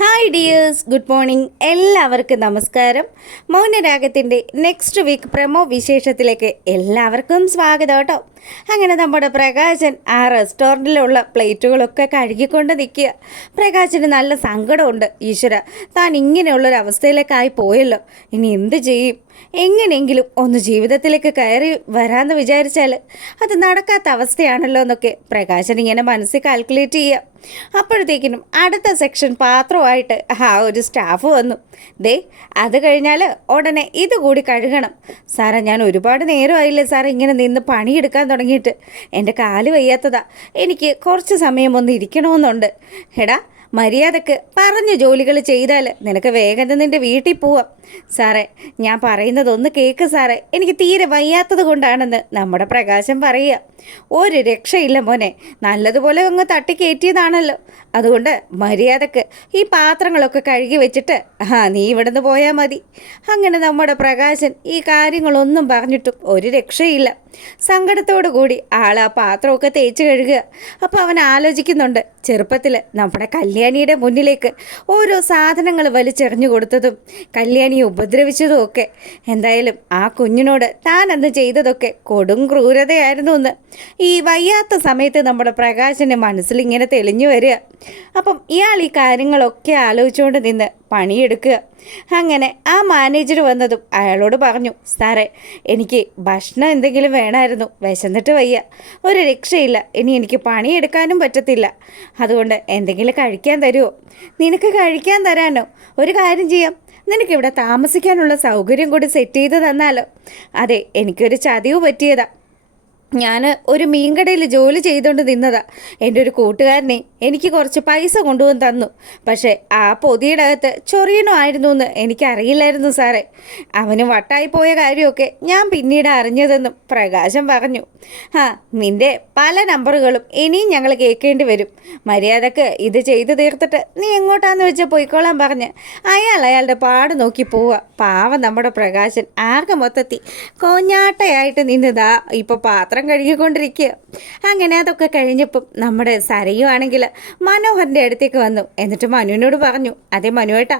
Hi dears, good morning. എല്ലാവർക്കും നമസ്കാരം. മൗനരാഗത്തിൻ്റെ next week promo വിശേഷത്തിലേക്ക് എല്ലാവർക്കും സ്വാഗതം കേട്ടോ. അങ്ങനെ നമ്മുടെ പ്രകാശൻ ആ റെസ്റ്റോറൻറ്റിലുള്ള പ്ലേറ്റുകളൊക്കെ കഴുകിക്കൊണ്ട് നിൽക്കുക. പ്രകാശന് നല്ല സങ്കടമുണ്ട്. ഈശ്വര, താൻ ഇങ്ങനെയുള്ളൊരവസ്ഥയിലേക്കായി പോയല്ലോ, ഇനി എന്ത് ചെയ്യും? എങ്ങനെയെങ്കിലും ഒന്ന് ജീവിതത്തിലേക്ക് കയറി വരാമെന്ന് വിചാരിച്ചാൽ അത് നടക്കാത്ത അവസ്ഥയാണല്ലോ എന്നൊക്കെ പ്രകാശൻ ഇങ്ങനെ മനസ്സിൽ കാൽക്കുലേറ്റ് ചെയ്യുക. അപ്പോഴത്തേക്കിനും അടുത്ത സെക്ഷൻ പാത്രമായിട്ട് ഒരു സ്റ്റാഫ് വന്നു. ദേ, അത് കഴിഞ്ഞാൽ ഉടനെ ഇതുകൂടി കഴുകണം. സാറേ, ഞാൻ ഒരുപാട് നേരമായില്ലേ സാറേ ഇങ്ങനെ നിന്ന് പണിയെടുക്കാൻ തുടങ്ങിയിട്ട്. എൻ്റെ കാല് വയ്യാത്തതാ, എനിക്ക് കുറച്ച് സമയം ഒന്ന് ഇരിക്കണമെന്നുണ്ട്. എടാ, മര്യാദക്ക് പറഞ്ഞ ജോലികൾ ചെയ്താൽ നിനക്ക് വേഗം നിൻ്റെ വീട്ടിൽ പോവാം. സാറേ, ഞാൻ പറയുന്നതൊന്ന് കേൾക്ക് സാറേ, എനിക്ക് തീരെ വയ്യാത്തത് കൊണ്ടാണെന്ന് നമ്മുടെ പ്രകാശം പറയുക. ഒരു രക്ഷയില്ല മോനെ, നല്ലതുപോലെ അങ്ങ് തട്ടിക്കയറ്റിയതാണല്ലോ. അതുകൊണ്ട് മര്യാദക്ക് ഈ പാത്രങ്ങളൊക്കെ കഴുകി വെച്ചിട്ട് നീ ഇവിടുന്ന് പോയാൽ മതി. അങ്ങനെ നമ്മുടെ പ്രകാശൻ ഈ കാര്യങ്ങളൊന്നും പറഞ്ഞിട്ടും ഒരു രക്ഷയില്ല. സങ്കടത്തോടു കൂടി ആൾ ആ പാത്രമൊക്കെ തേച്ച് കഴുകുക. അപ്പോൾ അവൻ ആലോചിക്കുന്നുണ്ട്, ചെറുപ്പത്തിൽ നമ്മുടെ കല്യാണിയുടെ മുന്നിലേക്ക് ഓരോ സാധനങ്ങൾ വലിച്ചെറിഞ്ഞു കൊടുത്തതും കല്യാണിയെ ഉപദ്രവിച്ചതും ഒക്കെ. എന്തായാലും ആ കുഞ്ഞിനോട് താൻ അന്ന് ചെയ്തതൊക്കെ കൊടും ക്രൂരതയായിരുന്നു എന്ന് ഈ വയ്യാത്ത സമയത്ത് നമ്മുടെ പ്രകാശൻ്റെ മനസ്സിലിങ്ങനെ തെളിഞ്ഞു വരിക. അപ്പം ഇയാൾ ഈ കാര്യങ്ങളൊക്കെ ആലോചിച്ചുകൊണ്ട് നിന്ന് പണിയെടുക്കുക. അങ്ങനെ ആ മാനേജർ വന്നതും അയാളോട് പറഞ്ഞു, സാറേ, എനിക്ക് ഭക്ഷണം എന്തെങ്കിലും വേണമായിരുന്നു, വിശന്നിട്ട് വയ്യ, ഒരു രക്ഷയില്ല, ഇനി എനിക്ക് പണിയെടുക്കാനും പറ്റത്തില്ല, അതുകൊണ്ട് എന്തെങ്കിലും കഴിക്കാൻ തരുമോ? നിനക്ക് കഴിക്കാൻ തരാനോ? ഒരു കാര്യം ചെയ്യാം, നിനക്കിവിടെ താമസിക്കാനുള്ള സൗകര്യം കൂടി സെറ്റ് ചെയ്ത് തന്നാലോ? അതെ, എനിക്കൊരു ചതിവ് പറ്റിയതാ. ഞാൻ ഒരു മീൻകടയിൽ ജോലി ചെയ്തുകൊണ്ട് നിന്നതാ. എൻ്റെ ഒരു കൂട്ടുകാരനെ എനിക്ക് കുറച്ച് പൈസ കൊണ്ടുവന്ന് തന്നു. പക്ഷേ ആ പൊതിയുടെ അകത്ത് ചൊറിയണോ ആയിരുന്നു എന്ന് എനിക്കറിയില്ലായിരുന്നു സാറേ. അവന് വട്ടായിപ്പോയ കാര്യമൊക്കെ ഞാൻ പിന്നീട് അറിഞ്ഞതെന്നും പ്രകാശം പറഞ്ഞു. നിൻ്റെ പല നമ്പറുകളും ഇനിയും ഞങ്ങൾ കേൾക്കേണ്ടി വരും. മര്യാദക്ക് ഇത് ചെയ്തു തീർത്തിട്ട് നീ എങ്ങോട്ടാന്ന് വെച്ചാൽ പോയിക്കോളാൻ പറഞ്ഞ് അയാളുടെ പാട് നോക്കി പോവുക. പാവം നമ്മുടെ പ്രകാശൻ ആകെ മൊത്തത്തിൽ കോഞ്ഞാട്ടയായിട്ട് നിന്നതാ ഇപ്പോൾ പാത്രം കഴുകിക്കൊണ്ടിരിക്കുക. അങ്ങനെ അതൊക്കെ കഴിഞ്ഞപ്പം നമ്മുടെ സരയു ആണെങ്കിൽ മനോഹറിൻ്റെ അടുത്തേക്ക് വന്നു. എന്നിട്ട് മനുവിനോട് പറഞ്ഞു, അതെ മനുവേട്ടാ,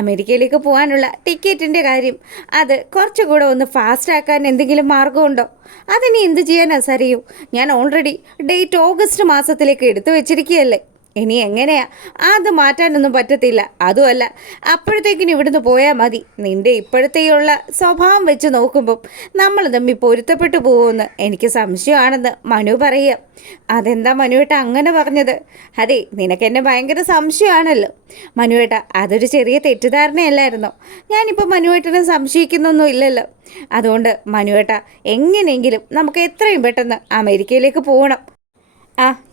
അമേരിക്കയിലേക്ക് പോകാനുള്ള ടിക്കറ്റിൻ്റെ കാര്യം അത് കുറച്ചുകൂടെ ഒന്ന് ഫാസ്റ്റ് ആക്കാൻ എന്തെങ്കിലും മാർഗമുണ്ടോ? അതിനി എന്ത് ചെയ്യാനാ സരയു? ഞാൻ ഓൾറെഡി ഡേറ്റ് ഓഗസ്റ്റ് മാസത്തിലേക്ക് എടുത്തു വെച്ചിരിക്കുകയല്ലേ. ഇനി എങ്ങനെയാ അത് മാറ്റാനൊന്നും പറ്റത്തില്ല. അതുമല്ല, അപ്പോഴത്തേക്കിനും ഇവിടുന്ന് പോയാൽ മതി. നിൻ്റെ ഇപ്പോഴത്തെയുള്ള സ്വഭാവം വെച്ച് നോക്കുമ്പം നമ്മൾ തമ്മിൽ പൊരുത്തപ്പെട്ടു പോകുമെന്ന് എനിക്ക് സംശയമാണെന്ന് മനു പറയുക. അതെന്താ മനുവേട്ട അങ്ങനെ പറഞ്ഞത്? അതെ, നിനക്കെന്നെ ഭയങ്കര സംശയമാണല്ലോ. മനുവേട്ട, അതൊരു ചെറിയ തെറ്റിദ്ധാരണയല്ലായിരുന്നോ? ഞാനിപ്പോൾ മനുവേട്ടനെ സംശയിക്കുന്നൊന്നും ഇല്ലല്ലോ. അതുകൊണ്ട് മനുവേട്ട, എങ്ങനെയെങ്കിലും നമുക്ക് എത്രയും പെട്ടെന്ന് അമേരിക്കയിലേക്ക് പോകണം.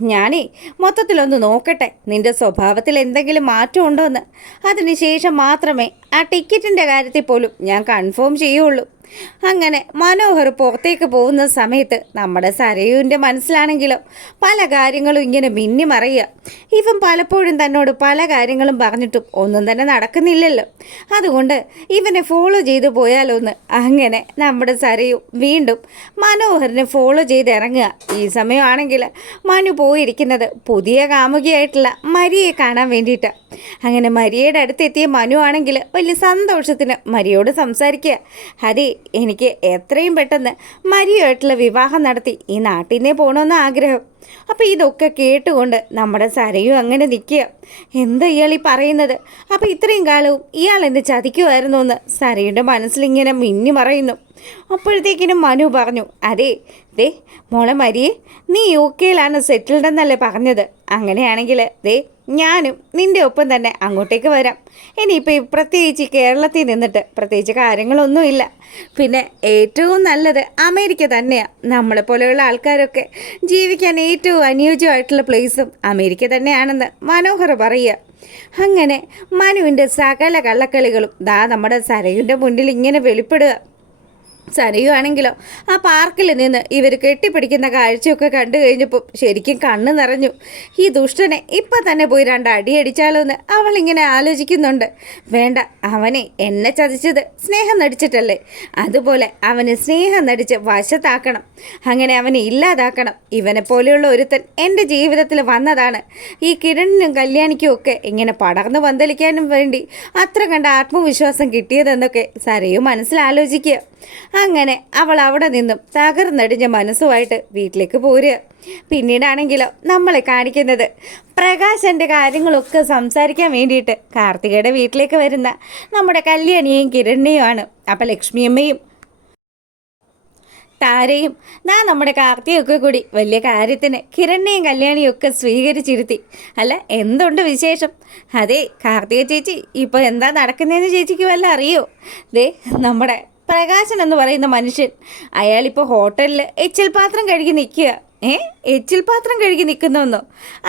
ഞാനേ മൊത്തത്തിലൊന്ന് നോക്കട്ടെ നിൻ്റെ സ്വഭാവത്തിൽ എന്തെങ്കിലും മാറ്റം ഉണ്ടോ എന്ന്. അതിനുശേഷം മാത്രമേ ആ ടിക്കറ്റിൻ്റെ കാര്യത്തിൽ പോലും ഞാൻ കൺഫേം ചെയ്യുള്ളൂ. അങ്ങനെ മനോഹർ പുറത്തേക്ക് പോകുന്ന സമയത്ത് നമ്മുടെ സരയുവിൻ്റെ മനസ്സിലാണെങ്കിലും പല കാര്യങ്ങളും ഇങ്ങനെ മിന്നിമറിയുക. ഇവൻ പലപ്പോഴും തന്നോട് പല കാര്യങ്ങളും പറഞ്ഞിട്ടും ഒന്നും തന്നെ നടക്കുന്നില്ലല്ലോ. അതുകൊണ്ട് ഇവനെ ഫോളോ ചെയ്ത് പോയാലോന്ന് അങ്ങനെ നമ്മുടെ സരയു വീണ്ടും മനോഹറിനെ ഫോളോ ചെയ്ത് ഇറങ്ങുക. ഈ സമയമാണെങ്കിൽ മനു പോയിരിക്കുന്നത് പുതിയ കാമുകിയായിട്ടുള്ള മരിയെ കാണാൻ വേണ്ടിയിട്ടാണ്. അങ്ങനെ മരിയയുടെ അടുത്തെത്തിയ മനു ആണെങ്കിൽ വലിയ സന്തോഷത്തിന് മരിയോട് സംസാരിക്കുക. അതെ, എനിക്ക് എത്രയും പെട്ടെന്ന് മരിയുമായിട്ടുള്ള വിവാഹം നടത്തി ഈ നാട്ടിൽ നിന്നേ പോകണമെന്ന് ആഗ്രഹം. അപ്പോൾ ഇതൊക്കെ കേട്ടുകൊണ്ട് നമ്മുടെ സരയു അങ്ങനെ നിൽക്കുക. എന്താ ഇയാൾ ഈ പറയുന്നത്? അപ്പോൾ ഇത്രയും കാലവും ഇയാൾ എന്നെ ചതിക്കുമായിരുന്നു എന്ന് സരയുടെ മനസ്സിലിങ്ങനെ മിന്നി മറയുന്നു. അപ്പോഴത്തേക്കിനും മനു പറഞ്ഞു, അതെ ദേ മോളെ മരിയെ, നീ UK സെറ്റിൽഡ് എന്നല്ലേ പറഞ്ഞത്? അങ്ങനെയാണെങ്കിൽ ദേ ഞാനും നിൻ്റെ ഒപ്പം തന്നെ അങ്ങോട്ടേക്ക് വരാം. ഇനിയിപ്പോൾ പ്രത്യേകിച്ച് കേരളത്തിൽ നിന്നിട്ട് പ്രത്യേകിച്ച് കാര്യങ്ങളൊന്നുമില്ല. പിന്നെ ഏറ്റവും നല്ലത് അമേരിക്ക തന്നെയാണ്. നമ്മളെപ്പോലെയുള്ള ആൾക്കാരൊക്കെ ജീവിക്കാൻ ഏറ്റവും അനുയോജ്യമായിട്ടുള്ള പ്ലേസും അമേരിക്ക തന്നെയാണെന്ന് മനോഹർ പറയുക. അങ്ങനെ മനുവിൻ്റെ സകല കള്ളക്കളികളും നമ്മുടെ സരയുടെ മുന്നിൽ ഇങ്ങനെ വെളിപ്പെടുക. സരയുവാണെങ്കിലോ ആ പാർക്കിൽ നിന്ന് ഇവർ കെട്ടിപ്പിടിക്കുന്ന കാഴ്ചയൊക്കെ കണ്ടു കഴിഞ്ഞപ്പോൾ ശരിക്കും കണ്ണ് നിറഞ്ഞു. ഈ ദുഷ്ടനെ ഇപ്പം തന്നെ പോയി 2 അടിയടിച്ചാലോ എന്ന് അവളിങ്ങനെ ആലോചിക്കുന്നുണ്ട്. വേണ്ട, അവനെ എന്നെ ചതിച്ചത് സ്നേഹം നടിച്ചിട്ടല്ലേ, അതുപോലെ അവന് സ്നേഹം നടിച്ച് വശത്താക്കണം, അങ്ങനെ അവനെ ഇല്ലാതാക്കണം. ഇവനെ പോലെയുള്ള ഒരുത്തൻ എൻ്റെ ജീവിതത്തിൽ വന്നതാണ്. ഈ കിരണിനും കല്യാണിക്കും ഒക്കെ ഇങ്ങനെ പടർന്നു പന്തലിക്കാനും വേണ്ടി അത്ര കണ്ട ആത്മവിശ്വാസം കിട്ടിയതെന്നൊക്കെ സരയു മനസ്സിലാലോചിക്കുക. അങ്ങനെ അവൾ അവിടെ നിന്നും തകർന്നടിഞ്ഞ മനസ്സുമായിട്ട് വീട്ടിലേക്ക് പോരുക. പിന്നീടാണെങ്കിലോ നമ്മളെ കാണിക്കുന്നത് പ്രകാശൻ്റെ കാര്യങ്ങളൊക്കെ സംസാരിക്കാൻ വേണ്ടിയിട്ട് കാർത്തികയുടെ വീട്ടിലേക്ക് വരുന്ന നമ്മുടെ കല്യാണിയെയും കിരണിനെയുമാണ്. അപ്പം ലക്ഷ്മിയമ്മയും താരയും നമ്മുടെ കാർത്തിയൊക്കെ കൂടി വലിയ കാര്യത്തിന് കിരണിനെയും കല്യാണിയും ഒക്കെ സ്വീകരിച്ചിരുത്തി. അല്ല, എന്തുണ്ട് വിശേഷം? അതെ കാർത്തിക ചേച്ചി, ഇപ്പോൾ എന്താ നടക്കുന്നതെന്ന് ചേച്ചിക്ക് വല്ല അറിയോ? നമ്മുടെ പ്രകാശൻ എന്ന് പറയുന്ന മനുഷ്യൻ, അയാളിപ്പോൾ ഹോട്ടലിൽ എച്ചിൽ പാത്രം കഴുകി നിൽക്കുക. എച്ചിൽ പാത്രം കഴുകി നിൽക്കുന്നുവെന്നോ?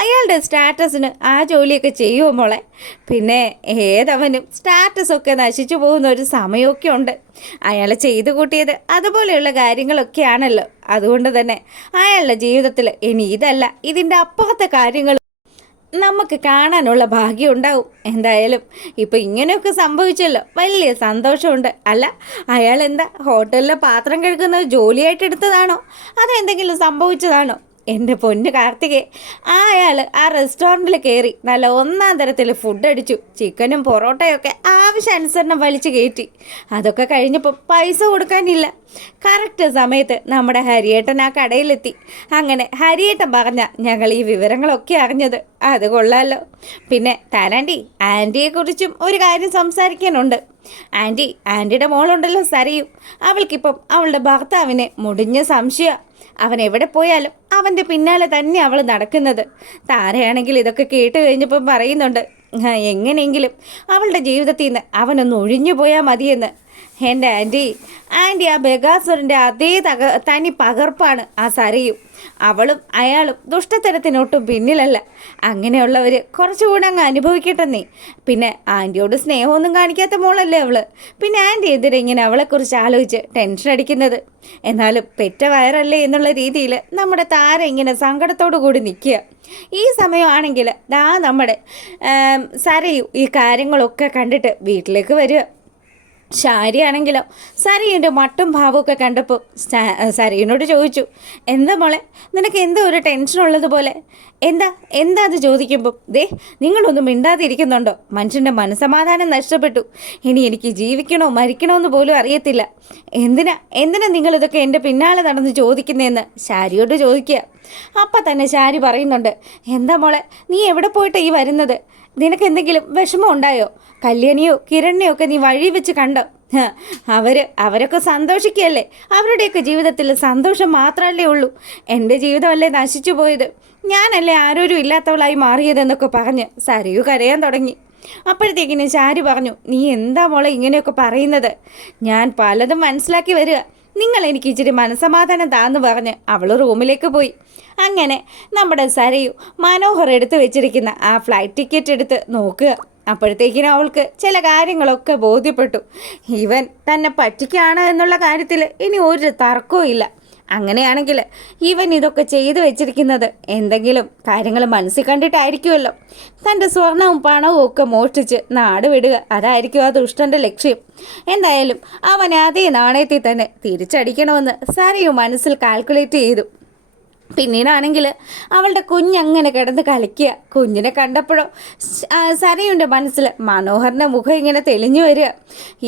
അയാളുടെ സ്റ്റാറ്റസിന് ആ ജോലിയൊക്കെ ചെയ്യുമോ മോളെ? പിന്നെ ഏതവനും സ്റ്റാറ്റസൊക്കെ നശിച്ചു പോകുന്ന ഒരു സമയമൊക്കെ ഉണ്ട്. അയാൾ ചെയ്തു കൂട്ടിയത് അതുപോലെയുള്ള കാര്യങ്ങളൊക്കെയാണല്ലോ. അതുകൊണ്ട് തന്നെ അയാളുടെ ജീവിതത്തിൽ ഇനി ഇതല്ല, ഇതിൻ്റെ അപ്പുറത്തെ കാര്യങ്ങൾ നമുക്ക് കാണാനുള്ള ഭാഗ്യം ഉണ്ടാവും. എന്തായാലും ഇപ്പോൾ ഇങ്ങനെയൊക്കെ സംഭവിച്ചല്ലോ, വലിയ സന്തോഷമുണ്ട്. അല്ല, അയാൾ എന്താ ഹോട്ടലിലെ പാത്രം കഴുകുന്നത് ജോലിയായിട്ട് എടുത്തതാണോ അതെന്തെങ്കിലും സംഭവിച്ചതാണോ? എൻ്റെ പൊന്ന് കാർത്തികേ, അയാൾ ആ റെസ്റ്റോറൻറ്റിൽ കയറി നല്ല 1ാം തരത്തിൽ ഫുഡ് അടിച്ചു. ചിക്കനും പൊറോട്ടയൊക്കെ ആവശ്യാനുസരണം വലിച്ചു കയറ്റി. അതൊക്കെ കഴിഞ്ഞപ്പോൾ പൈസ കൊടുക്കാനില്ല. കറക്റ്റ് സമയത്ത് നമ്മുടെ ഹരിയേട്ടൻ ആ കടയിലെത്തി. അങ്ങനെ ഹരിയേട്ടൻ പറഞ്ഞ ഞങ്ങൾ ഈ വിവരങ്ങളൊക്കെ അറിഞ്ഞത്. അത് കൊള്ളാമല്ലോ. പിന്നെ താനാൻറ്റി, ആൻറ്റിയെക്കുറിച്ചും ഒരു കാര്യം സംസാരിക്കാനുണ്ട്. ആൻറ്റിയുടെ മോളുണ്ടല്ലോ സരയു, അവൾക്കിപ്പം അവളുടെ ഭർത്താവിനെ മുടിഞ്ഞ സംശയമാണ്. അവൻ എവിടെ പോയാലും അവൻ്റെ പിന്നാലെ തന്നെ അവൾ നടക്കുന്നത്. താരയാണെങ്കിൽ ഇതൊക്കെ കേട്ട് കഴിഞ്ഞപ്പം പറയുന്നുണ്ട്, എങ്ങനെയെങ്കിലും അവളുടെ ജീവിതത്തിൽ നിന്ന് അവനൊന്ന് ഒഴിഞ്ഞു പോയാൽ മതിയെന്ന്. എൻ്റെ ആൻറ്റി ആ ബഗാസുരൻ്റെ അതേ തനി പകർപ്പാണ് ആ സരയും. അവളും അയാളും ദുഷ്ടത്തരത്തിനൊട്ടും പിന്നിലല്ല. അങ്ങനെയുള്ളവർ കുറച്ചുകൂടെ അങ്ങ് അനുഭവിക്കട്ടെന്നേ. പിന്നെ ആൻറ്റിയോട് സ്നേഹമൊന്നും കാണിക്കാത്ത മോളല്ലേ അവൾ. പിന്നെ ആൻറ്റി എന്തിനാ ഇങ്ങനെ അവളെക്കുറിച്ച് ആലോചിച്ച് ടെൻഷൻ അടിക്കുന്നത്? എന്നാലും പെറ്റ വയറല്ലേ എന്നുള്ള രീതിയിൽ നമ്മുടെ താര ഇങ്ങനെ സങ്കടത്തോടു കൂടി നിൽക്കുക. ഈ സമയമാണെങ്കിൽ നമ്മുടെ സരയു ഈ കാര്യങ്ങളൊക്കെ കണ്ടിട്ട് വീട്ടിലേക്ക് വരിക. ശാരിയാണെങ്കിലോ സരയുടെ മട്ടും ഭാവമൊക്കെ കണ്ടപ്പോൾ സരയിനോട് ചോദിച്ചു, എന്താ മോളെ, നിനക്ക് എന്തോ ഒരു ടെൻഷൻ ഉള്ളതുപോലെ? എന്താ അത് ചോദിക്കുമ്പം നിങ്ങളൊന്നും മിണ്ടാതിരിക്കുന്നുണ്ടോ? മനുഷ്യൻ്റെ മനസ്സമാധാനം നഷ്ടപ്പെട്ടു. ഇനി എനിക്ക് ജീവിക്കണോ മരിക്കണോ എന്ന് പോലും അറിയത്തില്ല. എന്തിനാ നിങ്ങളിതൊക്കെ എൻ്റെ പിന്നാലെ നടന്ന് ചോദിക്കുന്നതെന്ന് ശാരിയോട് ചോദിക്കുക. അപ്പം തന്നെ ശാരി പറയുന്നുണ്ട്, എന്താ മോളെ, നീ എവിടെ പോയിട്ട് ഈ വരുന്നത്? നിനക്ക് എന്തെങ്കിലും വിഷമം ഉണ്ടായോ? കല്യാണിയോ കിരണിനെയോ ഒക്കെ നീ വഴി വെച്ച് കണ്ടോ? അവരൊക്കെ സന്തോഷിക്കുകയല്ലേ. അവരുടെയൊക്കെ ജീവിതത്തിൽ സന്തോഷം മാത്രമല്ലേ ഉള്ളൂ. എൻ്റെ ജീവിതമല്ലേ നശിച്ചു പോയത്. ഞാനല്ലേ ആരോരും ഇല്ലാത്തവളായി മാറിയതെന്നൊക്കെ പറഞ്ഞ് സരയു കരയാൻ തുടങ്ങി. അപ്പോഴത്തേക്കിന് ശാരി പറഞ്ഞു, നീ എന്താ മോളെ ഇങ്ങനെയൊക്കെ പറയുന്നത്? ഞാൻ പലതും മനസ്സിലാക്കി വരിക. നിങ്ങൾ എനിക്ക് ഇച്ചിരി മനസ്സമാധാനം താന്ന് പറഞ്ഞ് അവൾ റൂമിലേക്ക് പോയി. അങ്ങനെ നമ്മുടെ സരയു മനോഹർ എടുത്ത് വെച്ചിരിക്കുന്ന ആ ഫ്ലൈറ്റ് ടിക്കറ്റ് എടുത്ത് നോക്കുക. അപ്പോഴത്തേക്കിനും അവൾക്ക് ചില കാര്യങ്ങളൊക്കെ ബോധ്യപ്പെട്ടു. ഇവൻ തന്നെ പറ്റിക്കാണ് എന്നുള്ള കാര്യത്തിൽ ഇനി ഒരു തർക്കവും ഇല്ല. അങ്ങനെയാണെങ്കിൽ ഇവൻ ഇതൊക്കെ ചെയ്തു വെച്ചിരിക്കുന്നത് എന്തെങ്കിലും കാര്യങ്ങൾ മനസ്സിൽ കണ്ടിട്ടായിരിക്കുമല്ലോ. തൻ്റെ സ്വർണവും പണവും ഒക്കെ മോഷ്ടിച്ച് നാട് വിടുക, അതായിരിക്കും ആ ദുഷ്ടൻ്റെ ലക്ഷ്യം. എന്തായാലും അവൻ അതേ നാണയത്തിൽ തന്നെ തിരിച്ചടിക്കണമെന്ന് സരയു മനസ്സിൽ കാൽക്കുലേറ്റ് ചെയ്തു. പിന്നീടാണെങ്കിൽ അവളുടെ കുഞ്ഞങ്ങനെ കിടന്ന് കളിക്കുക. കുഞ്ഞിനെ കണ്ടപ്പോഴോ സരയുടെ മനസ്സിൽ മനോഹറിൻ്റെ മുഖം ഇങ്ങനെ തെളിഞ്ഞു വരിക.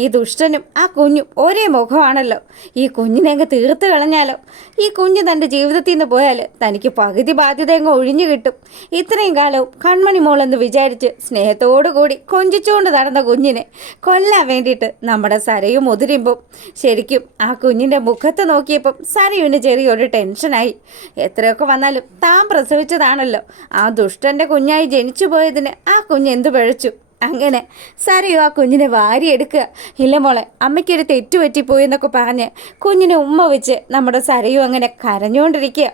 ഈ ദുഷ്ടനും ആ കുഞ്ഞും ഒരേ മുഖമാണല്ലോ. ഈ കുഞ്ഞിനെ അങ്ങ് തീർത്ത് കളഞ്ഞാലോ? ഈ കുഞ്ഞ് തൻ്റെ ജീവിതത്തിൽ നിന്ന് പോയാൽ തനിക്ക് പകുതി ബാധ്യത അങ്ങ് ഒഴിഞ്ഞു കിട്ടും. ഇത്രയും കാലവും കൺമണി മോളെന്ന് വിചാരിച്ച് സ്നേഹത്തോടു കൂടി കൊഞ്ചിച്ചുകൊണ്ട് നടന്ന കുഞ്ഞിനെ കൊല്ലാൻ വേണ്ടിയിട്ട് നമ്മുടെ സരയു മുതിരുമ്പം ശരിക്കും ആ കുഞ്ഞിൻ്റെ മുഖത്ത് നോക്കിയപ്പം സരയുവിന് ചെറിയൊരു ടെൻഷനായി. എത്രയൊക്കെ വന്നാലും താൻ പ്രസവിച്ചതാണല്ലോ. ആ ദുഷ്ടൻ്റെ കുഞ്ഞായി ജനിച്ചു പോയതിന് ആ കുഞ്ഞ് എന്ത് പിഴച്ചു? അങ്ങനെ സരയു ആ കുഞ്ഞിനെ വാരിയെടുക്കുക. ഇല്ല മോളെ, അമ്മയ്ക്കൊരു തെറ്റുപറ്റിപ്പോയി എന്നൊക്കെ പറഞ്ഞ് കുഞ്ഞിനെ ഉമ്മ വെച്ച് നമ്മുടെ സരയു അങ്ങനെ കരഞ്ഞുകൊണ്ടിരിക്കുക.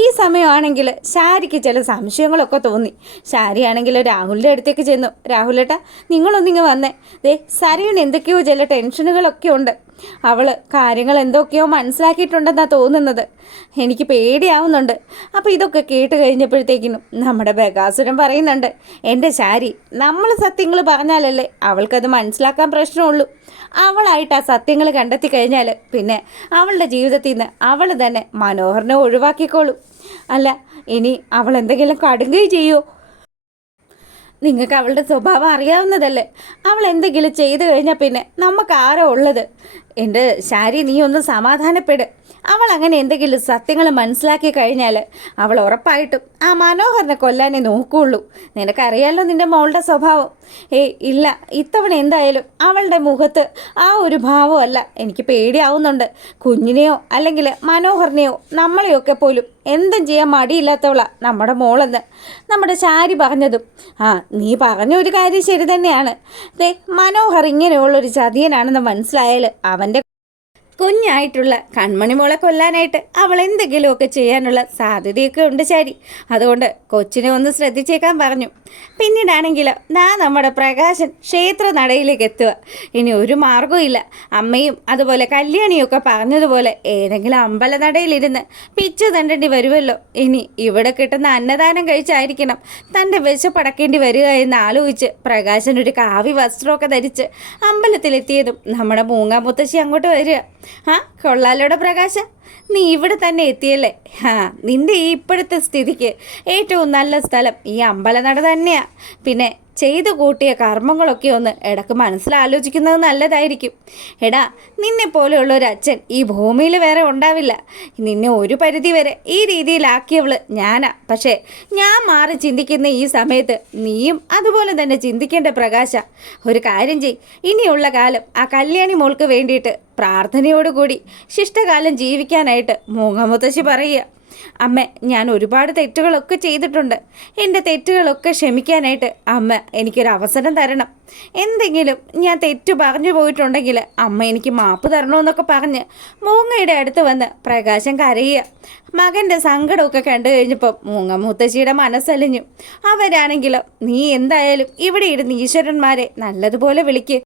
ഈ സമയമാണെങ്കിൽ ശാരിക്ക് ചില സംശയങ്ങളൊക്കെ തോന്നി. ശാരിയാണെങ്കിൽ രാഹുലിൻ്റെ അടുത്തേക്ക് ചെന്നു. രാഹുലേട്ടാ, നിങ്ങളൊന്നിങ്ങ് വന്നേ. സരയുന് എന്തൊക്കെയോ ചില ടെൻഷനുകളൊക്കെ ഉണ്ട്. അവൾ കാര്യങ്ങൾ എന്തൊക്കെയോ മനസ്സിലാക്കിയിട്ടുണ്ടെന്നാണ് തോന്നുന്നത്. എനിക്ക് പേടിയാവുന്നുണ്ട്. അപ്പോൾ ഇതൊക്കെ കേട്ട് കഴിഞ്ഞപ്പോഴത്തേക്കിനും നമ്മുടെ ബകാസുരൻ പറയുന്നുണ്ട്, എൻ്റെ ശാരി, നമ്മൾ സത്യങ്ങൾ പറഞ്ഞാലല്ലേ അവൾക്കത് മനസ്സിലാക്കാൻ പ്രശ്നമുള്ളൂ. അവളായിട്ട് ആ സത്യങ്ങൾ കണ്ടെത്തി കഴിഞ്ഞാൽ പിന്നെ അവളുടെ ജീവിതത്തിൽ നിന്ന് അവൾ തന്നെ മനോഹറിനെ ഒഴിവാക്കിക്കോളൂ. അല്ല, ഇനി അവൾ എന്തെങ്കിലും കടുങ്ങുകയും ചെയ്യുമോ? നിങ്ങൾക്ക് അവളുടെ സ്വഭാവം അറിയാവുന്നതല്ലേ. അവൾ എന്തെങ്കിലും ചെയ്തു കഴിഞ്ഞാൽ പിന്നെ നമുക്ക് ആരോ ഉള്ളത്? എൻ്റെ ശാരി, നീ ഒന്ന് സമാധാനപ്പെട്. അവൾ അങ്ങനെ എന്തെങ്കിലും സത്യങ്ങൾ മനസ്സിലാക്കി കഴിഞ്ഞാൽ അവൾ ഉറപ്പായിട്ടും ആ മനോഹരനെ കൊല്ലാനേ നോക്കുകയുള്ളൂ. നിനക്കറിയാമല്ലോ നിൻ്റെ മോളുടെ സ്വഭാവം. ഇല്ല, ഇത്തവണ എന്തായാലും അവളുടെ മുഖത്ത് ആ ഒരു ഭാവമല്ല. എനിക്ക് പേടിയാവുന്നുണ്ട്. കുഞ്ഞിനെയോ അല്ലെങ്കിൽ മനോഹരനെയോ നമ്മളെയൊക്കെ പോലും എന്തും ചെയ്യാൻ മടിയില്ലാത്തവളാ നമ്മുടെ മോളെന്ന് നമ്മുടെ ശാരി പറഞ്ഞതും. നീ പറഞ്ഞ ഒരു കാര്യം ശരി തന്നെയാണ്. മനോഹർ ഇങ്ങനെയുള്ളൊരു ചതിയനാണെന്ന് മനസ്സിലായാൽ അവൻ്റെ കുഞ്ഞായിട്ടുള്ള കൺമണി മോളെ കൊല്ലാനായിട്ട് അവൾ എന്തെങ്കിലുമൊക്കെ ചെയ്യാനുള്ള സാധ്യതയൊക്കെ ഉണ്ട് ശരി. അതുകൊണ്ട് കൊച്ചിനെ ഒന്ന് ശ്രദ്ധിച്ചേക്കാൻ പറഞ്ഞു. പിന്നീടാണെങ്കിൽ നമ്മുടെ പ്രകാശൻ ക്ഷേത്ര നടയിലേക്ക് എത്തുക. ഇനി ഒരു മാർഗവും ഇല്ല. അമ്മയും അതുപോലെ കല്യാണിയൊക്കെ പറഞ്ഞതുപോലെ ഏതെങ്കിലും അമ്പലനടയിലിരുന്ന് പിച്ചു തണ്ടേണ്ടി വരുമല്ലോ. ഇനി ഇവിടെ കിട്ടുന്ന അന്നദാനം കഴിച്ചായിരിക്കണം തൻ്റെ വിശപ്പടക്കേണ്ടി വരിക എന്ന് ആലോചിച്ച് പ്രകാശൻ ഒരു കാവി വസ്ത്രമൊക്കെ ധരിച്ച് അമ്പലത്തിലെത്തിയതും നമ്മുടെ മൂങ്ങാമുത്തശ്ശി അങ്ങോട്ട് വരിക. കൊള്ളാലോടെ പ്രകാശ, നീ ഇവിടെ തന്നെ എത്തിയല്ലേ. നിൻ്റെ ഈ ഇപ്പോഴത്തെ സ്ഥിതിക്ക് ഏറ്റവും നല്ല സ്ഥലം ഈ അമ്പലനട തന്നെയാണ്. പിന്നെ ചെയ്തു കൂട്ടിയ കർമ്മങ്ങളൊക്കെ ഒന്ന് ഇടക്ക് മനസ്സിലാലോചിക്കുന്നത് നല്ലതായിരിക്കും. എടാ, നിന്നെ പോലെയുള്ള ഒരു അച്ഛൻ ഈ ഭൂമിയിൽ വേറെ ഉണ്ടാവില്ല. നിന്നെ ഒരു പരിധി വരെ ഈ രീതിയിലാക്കിയവള് ഞാനാ. പക്ഷേ ഞാൻ മാറി ചിന്തിക്കുന്ന ഈ സമയത്ത് നീയും അതുപോലെ തന്നെ ചിന്തിക്കേണ്ട പ്രകാശ. ഒരു കാര്യം ചെയ്, ഇനിയുള്ള കാലം ആ കല്യാണി മോൾക്ക് വേണ്ടിയിട്ട് പ്രാർത്ഥനയോടുകൂടി ശിഷ്ടകാലം ജീവിക്കാനായിട്ട് മൂങ്ങമുത്തശ്ശി പറയുക. അമ്മ, ഞാൻ ഒരുപാട് തെറ്റുകളൊക്കെ ചെയ്തിട്ടുണ്ട്. എൻ്റെ തെറ്റുകളൊക്കെ ക്ഷമിക്കാനായിട്ട് അമ്മ എനിക്കൊരു അവസരം തരണം. എന്തെങ്കിലും ഞാൻ തെറ്റു പറഞ്ഞു പോയിട്ടുണ്ടെങ്കിൽ അമ്മ എനിക്ക് മാപ്പ് തരണമെന്നൊക്കെ പറഞ്ഞ് മൂങ്ങയുടെ അടുത്ത് വന്ന് പ്രകാശം കരയുക. മകൻ്റെ സങ്കടമൊക്കെ കണ്ടു കഴിഞ്ഞപ്പം മൂങ്ങ മുത്തശ്ശിയുടെ മനസ്സലിഞ്ഞു. അവരാണെങ്കിലും നീ എന്തായാലും ഇവിടെ ഇരുന്ന് ഈശ്വരന്മാരെ നല്ലതുപോലെ വിളിക്ക്.